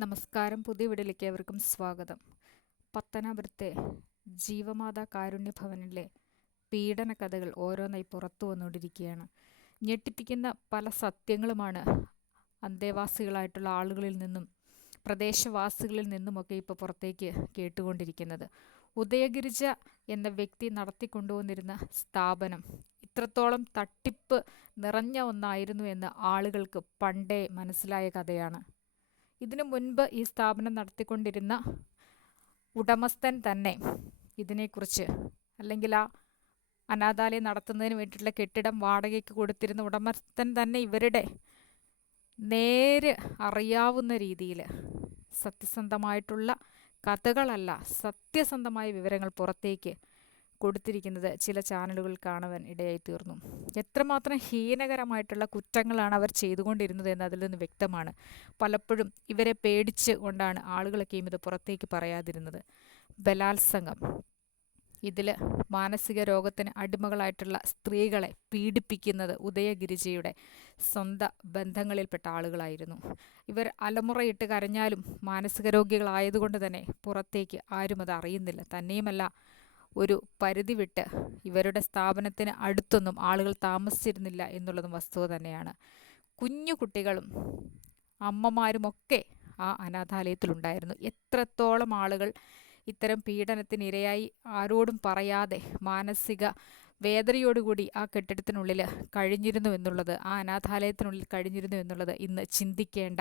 നമസ്കാരം പുതിയ വിടലേക്ക് ഏവർക്കും സ്വാഗതം. പത്തനാപുരത്തെ ജീവമാതാ കാരുണ്യ ഭവനിലെ പീഡന കഥകൾ ഓരോന്നായി പുറത്തു വന്നുകൊണ്ടിരിക്കുകയാണ്. ഞെട്ടിപ്പിക്കുന്ന പല സത്യങ്ങളുമാണ് അന്തേവാസികളായിട്ടുള്ള ആളുകളിൽ നിന്നും പ്രദേശവാസികളിൽ നിന്നുമൊക്കെ ഇപ്പോൾ പുറത്തേക്ക് കേട്ടുകൊണ്ടിരിക്കുന്നത്. ഉദയഗിരിജ എന്ന വ്യക്തി നടത്തിക്കൊണ്ടുവന്നിരുന്ന സ്ഥാപനം ഇത്രത്തോളം തട്ടിപ്പ് നിറഞ്ഞ ഒന്നായിരുന്നു എന്ന് ആളുകൾക്ക് പണ്ടേ മനസ്സിലായ കഥയാണ്. ഇതിനു മുൻപ് ഈ സ്ഥാപനം നടത്തിക്കൊണ്ടിരുന്ന ഉടമസ്ഥൻ തന്നെ ഇതിനെക്കുറിച്ച് അല്ലെങ്കിൽ ആ അനാഥാലയം നടത്തുന്നതിന് വേണ്ടിയിട്ടുള്ള കെട്ടിടം വാടകയ്ക്ക് കൊടുത്തിരുന്ന ഉടമസ്ഥൻ തന്നെ ഇവരുടെ നേര് അറിയാവുന്ന രീതിയിൽ സത്യസന്ധമായിട്ടുള്ള കഥകളല്ല സത്യസന്ധമായ വിവരങ്ങൾ പുറത്തേക്ക് കൊടുത്തിരിക്കുന്നത് ചില ചാനലുകൾ കാണുവാൻ ഇടയായി തീർന്നു എത്രമാത്രം ഹീനകരമായിട്ടുള്ള കുറ്റങ്ങളാണ് അവർ ചെയ്തുകൊണ്ടിരുന്നത് എന്ന് അതിൽ നിന്ന് വ്യക്തമാണ്. പലപ്പോഴും ഇവരെ പേടിച്ച് കൊണ്ടാണ് ആളുകളൊക്കെയും ഇത് പുറത്തേക്ക് പറയാതിരുന്നത്. ബലാത്സംഗം. ഇതിൽ മാനസിക രോഗത്തിന് അടിമകളായിട്ടുള്ള സ്ത്രീകളെ പീഡിപ്പിക്കുന്നത് ഉദയഗിരിജയുടെ സ്വന്തം ബന്ധങ്ങളിൽപ്പെട്ട ആളുകളായിരുന്നു. ഇവർ അലമുറയിട്ട് കരഞ്ഞാലും മാനസിക രോഗികളായതുകൊണ്ട് തന്നെ പുറത്തേക്ക് ആരും അത് അറിയുന്നില്ല. തന്നെയുമല്ല ഒരു പരിധി വിട്ട് ഇവരുടെ സ്ഥാപനത്തിന് അടുത്തൊന്നും ആളുകൾ താമസിച്ചിരുന്നില്ല എന്നുള്ളതും വസ്തുത തന്നെയാണ്. കുഞ്ഞു കുട്ടികളും അമ്മമാരുമൊക്കെ ആ അനാഥാലയത്തിലുണ്ടായിരുന്നു. എത്രത്തോളം ആളുകൾ ഇത്തരം പീഡനത്തിനിരയായി ആരോടും പറയാതെ മാനസിക വേദനയോടുകൂടി ആ കെട്ടിടത്തിനുള്ളിൽ കഴിഞ്ഞിരുന്നു എന്നുള്ളത് ആ അനാഥാലയത്തിനുള്ളിൽ കഴിഞ്ഞിരുന്നു എന്നുള്ളത് ഇന്ന് ചിന്തിക്കേണ്ട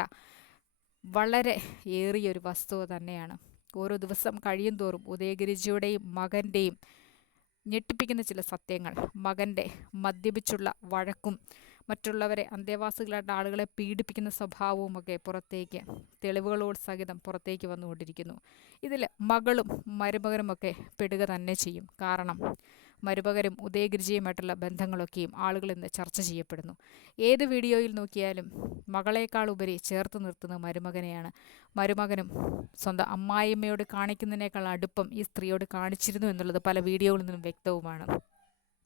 വളരെ ഏറിയൊരു വസ്തുത തന്നെയാണ്. ഓരോ ദിവസം കഴിയും തോറും ഉദയഗിരിജിയുടെയും മകന്റെയും ഞെട്ടിപ്പിക്കുന്ന ചില സത്യങ്ങൾ. മകന്റെ മദ്യപിച്ചുള്ള വഴക്കും മറ്റുള്ളവരെ അന്തേവാസികളായിട്ട് ആളുകളെ പീഡിപ്പിക്കുന്ന സ്വഭാവവുമൊക്കെ പുറത്തേക്ക് തെളിവുകളോട് സഹിതം പുറത്തേക്ക് വന്നുകൊണ്ടിരിക്കുന്നു. ഇതിൽ മകളും മരുമകനുമൊക്കെ പെടുക തന്നെ ചെയ്യും. കാരണം മരുമകരും ഉദയഗിരിജയുമായിട്ടുള്ള ബന്ധങ്ങളൊക്കെയും ആളുകൾ ഇന്ന് ചർച്ച ചെയ്യപ്പെടുന്നു. ഏത് വീഡിയോയിൽ നോക്കിയാലും മകളേക്കാൾ ഉപരി ചേർത്ത് നിർത്തുന്ന മരുമകനെയാണ്. മരുമകനും സ്വന്തം അമ്മായിയമ്മയോട് കാണിക്കുന്നതിനേക്കാൾ അടുപ്പം ഈ സ്ത്രീയോട് കാണിച്ചിരുന്നു എന്നുള്ളത് പല വീഡിയോകളിൽ നിന്നും വ്യക്തവുമാണ്.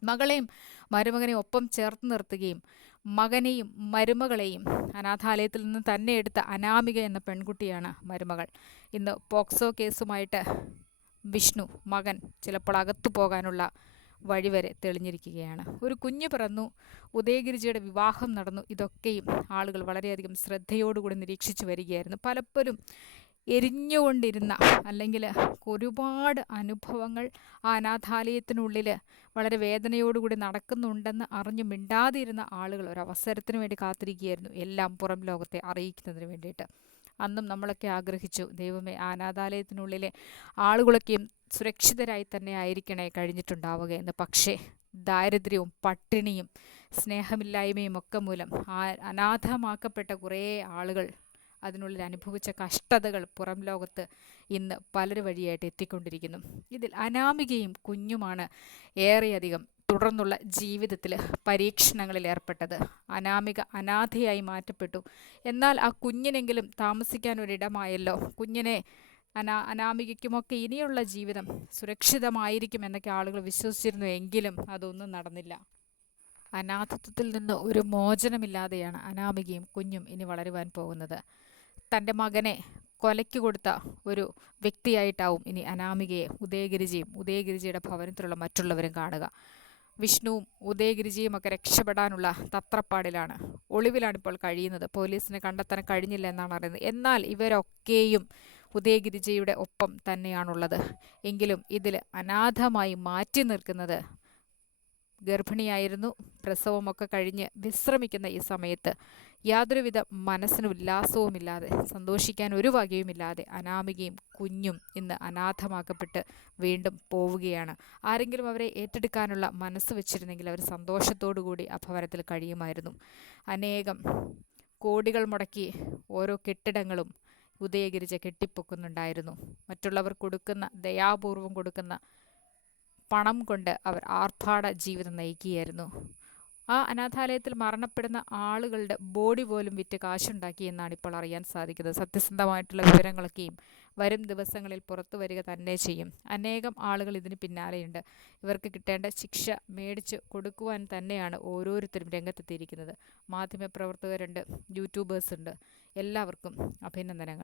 മകളെയും മരുമകനെയും ഒപ്പം ചേർത്ത് നിർത്തുകയും മകനെയും മരുമകളെയും അനാഥാലയത്തിൽ നിന്ന് തന്നെ എടുത്ത അനാമിക എന്ന പെൺകുട്ടിയാണ് മരുമകൾ. ഇന്ന് പോക്സോ കേസുമായിട്ട് വിഷ്ണു മകൻ ചിലപ്പോൾ അകത്തു പോകാനുള്ള വഴിവരെ തെളിഞ്ഞിരിക്കുകയാണ്. ഒരു കുഞ്ഞു പിറന്നു ഉദയഗിരിജിയുടെ വിവാഹം നടന്നു ഇതൊക്കെയും ആളുകൾ വളരെയധികം ശ്രദ്ധയോടുകൂടി നിരീക്ഷിച്ചു വരികയായിരുന്നു. പലപ്പോഴും എരിഞ്ഞുകൊണ്ടിരുന്ന അല്ലെങ്കിൽ ഒരുപാട് അനുഭവങ്ങൾ ആ അനാഥാലയത്തിനുള്ളിൽ വളരെ വേദനയോടുകൂടി നടക്കുന്നുണ്ടെന്ന് അറിഞ്ഞു മിണ്ടാതിരുന്ന ആളുകൾ ഒരു അവസരത്തിന് വേണ്ടി കാത്തിരിക്കുകയായിരുന്നു. എല്ലാം പുറം ലോകത്തെ അറിയിക്കുന്നതിന് വേണ്ടിയിട്ട്. അന്നും നമ്മളൊക്കെ ആഗ്രഹിച്ചു. ദൈവമേ അനാഥാലയത്തിനുള്ളിലെ ആളുകളൊക്കെയും സുരക്ഷിതരായി തന്നെ ആയിരിക്കണേ കഴിഞ്ഞിട്ടുണ്ടാവുക എന്ന്. പക്ഷേ ദാരിദ്ര്യവും പട്ടിണിയും സ്നേഹമില്ലായ്മയും ഒക്കെ മൂലം ആ അനാഥമാക്കപ്പെട്ട കുറേ ആളുകൾ അതിനുള്ളിൽ അനുഭവിച്ച കഷ്ടതകൾ പുറം ലോകത്ത് ഇന്ന് പലര് വഴിയായിട്ട് എത്തിക്കൊണ്ടിരിക്കുന്നു. ഇതിൽ അനാമികയും കുഞ്ഞുമാണ് ഏറെയധികം തുടർന്നുള്ള ജീവിതത്തിൽ പരീക്ഷണങ്ങളിൽ ഏർപ്പെട്ടത്. അനാമിക അനാഥയായി മാറ്റപ്പെട്ടു. എന്നാൽ ആ കുഞ്ഞിനെങ്കിലും താമസിക്കാൻ ഒരിടമായല്ലോ. കുഞ്ഞിനെ അനാ അനാമികയ്ക്കുമൊക്കെ ഇനിയുള്ള ജീവിതം സുരക്ഷിതമായിരിക്കും എന്നൊക്കെ ആളുകൾ വിശ്വസിച്ചിരുന്നു എങ്കിലും അതൊന്നും നടന്നില്ല. അനാഥത്വത്തിൽ നിന്ന് ഒരു മോചനമില്ലാതെയാണ് അനാമികയും കുഞ്ഞും ഇനി വളരുവാൻ പോകുന്നത്. തന്റെ മകനെ കൊലയ്ക്ക് കൊടുത്ത ഒരു വ്യക്തിയായിട്ടാവും ഇനി അനാമികയെ ഉദയഗിരിജിയും ഉദയഗിരിജിയുടെ ഭവനത്തിലുള്ള മറ്റുള്ളവരും കാണുക. വിഷ്ണുവും ഉദയഗിരിജിയും ഒക്കെ രക്ഷപ്പെടാനുള്ള തത്രപ്പാടിലാണ്. ഒളിവിലാണ് ഇപ്പോൾ കഴിയുന്നത്. പോലീസിനെ കണ്ടെത്താൻ കഴിഞ്ഞില്ല എന്നാണ് അറിയുന്നത്. എന്നാൽ ഇവരൊക്കെയും ഉദയഗിരിജിയുടെ ഒപ്പം തന്നെയാണുള്ളത്. എങ്കിലും ഇതിൽ അനാഥമായി മാറ്റി നിൽക്കുന്നത് ഗർഭിണിയായിരുന്നു. പ്രസവമൊക്കെ കഴിഞ്ഞ് വിശ്രമിക്കുന്ന ഈ സമയത്ത് യാതൊരുവിധ മനസ്സിന് ഉല്ലാസവുമില്ലാതെ സന്തോഷിക്കാൻ ഒരു വകയുമില്ലാതെ അനാമികയും കുഞ്ഞും ഇന്ന് അനാഥമാക്കപ്പെട്ട് വീണ്ടും പോവുകയാണ്. ആരെങ്കിലും അവരെ ഏറ്റെടുക്കാനുള്ള മനസ്സ് വെച്ചിരുന്നെങ്കിൽ അവർ സന്തോഷത്തോടുകൂടി കൂടി അപവരത്തിൽ കഴിയുമായിരുന്നു. അനേകം കോടികൾ മുടക്കി ഓരോ കെട്ടിടങ്ങളും ഉദയഗിരിജ കെട്ടിപ്പൊക്കുന്നുണ്ടായിരുന്നു. മറ്റുള്ളവർ കൊടുക്കുന്ന ദയാപൂർവം കൊടുക്കുന്ന പണം കൊണ്ട് അവർ ആർഭാട ജീവിതം നയിക്കുകയായിരുന്നു. ആ അനാഥാലയത്തിൽ മരണപ്പെടുന്ന ആളുകളുടെ ബോഡി പോലും വിറ്റ് കാശുണ്ടാക്കി എന്നാണ് ഇപ്പോൾ അറിയാൻ സാധിക്കുന്നത്. സത്യസന്ധമായിട്ടുള്ള വിവരങ്ങളൊക്കെയും വരും ദിവസങ്ങളിൽ പുറത്തു വരിക തന്നെ ചെയ്യും. അനേകം ആളുകൾ ഇതിന് പിന്നാലെയുണ്ട്. ഇവർക്ക് കിട്ടേണ്ട ശിക്ഷ മേടിച്ച് കൊടുക്കുവാൻ തന്നെയാണ് ഓരോരുത്തരും രംഗത്തെത്തിയിരിക്കുന്നത്. മാധ്യമപ്രവർത്തകരുണ്ട് യൂട്യൂബേഴ്സ് ഉണ്ട്. എല്ലാവർക്കും അഭിനന്ദനങ്ങൾ.